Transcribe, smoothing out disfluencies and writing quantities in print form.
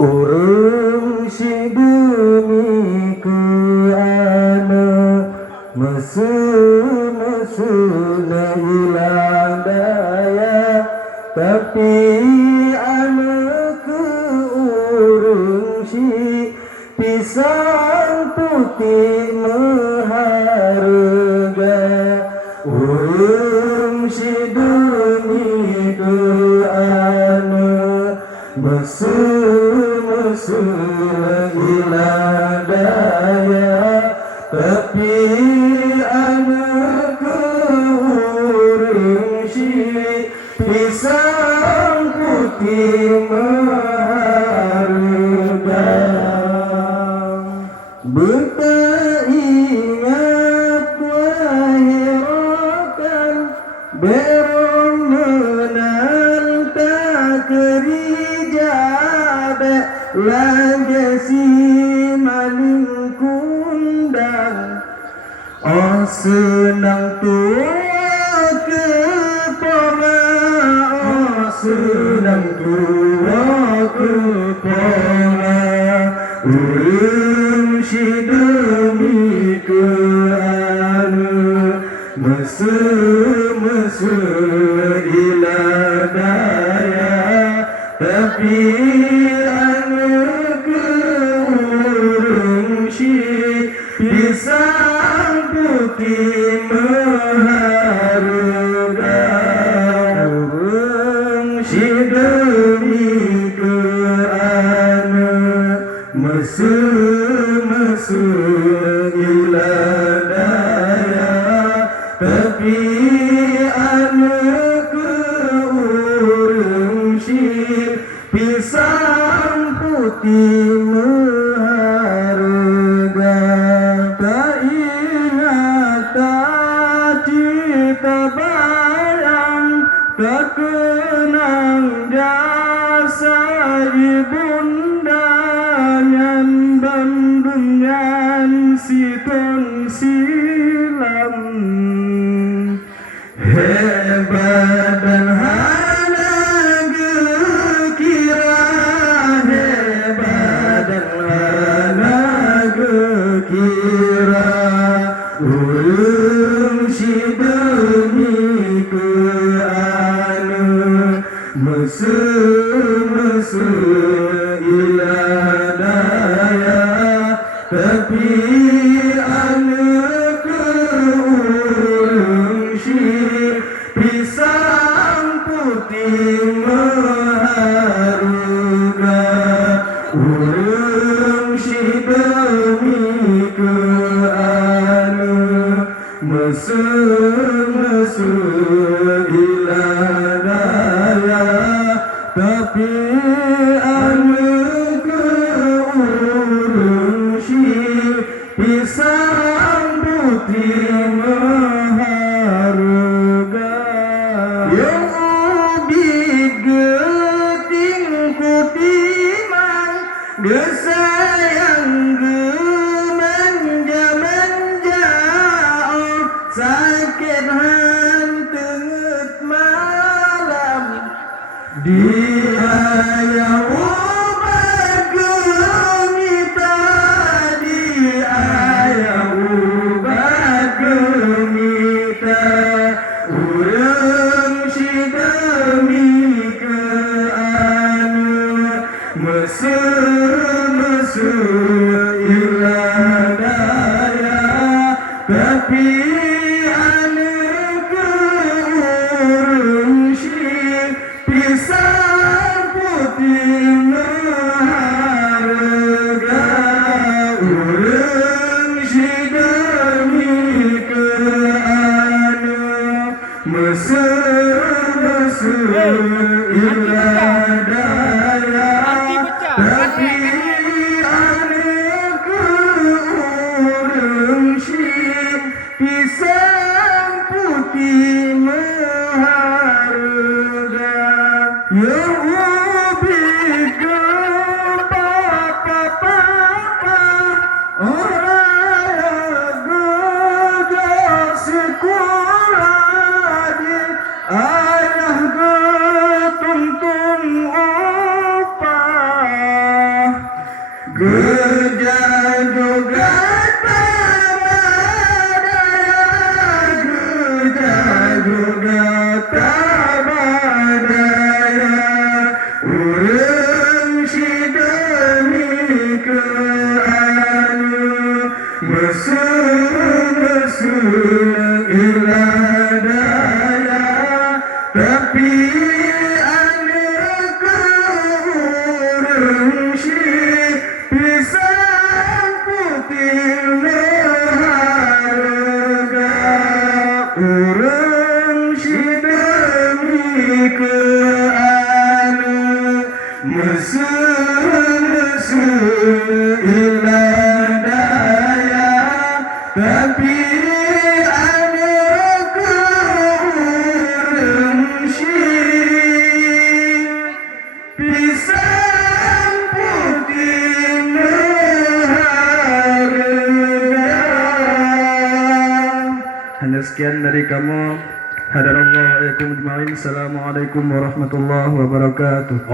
Urang si bumi ke ana mesra-mesra hilang daya, tapi anak ke urang si pisang putih maharga. Urang si bumi ke ana mesra hilang daya, tapi anak ke urang si pisang putih maharga. Beta ingat wahirakan berong menanta kerijaba lagasi maling kundang. Oh senang tua kepala, oh senang tua kepala. Urang si demi ke ana mesra-mesra hilang daya, tapi anak ke urang si pisang putih maharga. Urang si demi ke ana mesra-mesra hilang daya, tapi anak ke urang si pisang putih maharga. Tak ingat tak cita bayang, tak kenang jasa ibunda nyan Bandung nyan siton silam. Hebat dan hanaga kira, hebat dan hanaga kira. Urang si demi ke ana mesra-mesra hilang daya, tapi anak ke urang si pisang putih maharga. Urang si demi ke ana mesra-mesra hilang daya, tapi anak ke urang si pisang putih maharga. Yang ubid geting kutimang gesayang gemanja-manja, oh sakit hantenget malam dia yang ubah gemita, dia yang ubah gemita. Urang si demi ke ana mesra-mesra hilang daya, tapi anak ke urang si pisang putih maharga. Urang si demi ke ana mesra-mesra hilang daya, tapi anak ke urang si kerja juga tak badaya urang si demi keanu mesum-mesum iladaya tapi anu urang si pisang putih harga urang si demi keanu mesum-mesum iladaya tapi anu urang si pisang putih harga. Hanya sekian dari kamu. Hadanallahu wa iyyakum ajma'in. Assalamualaikum warahmatullahi wabarakatuh.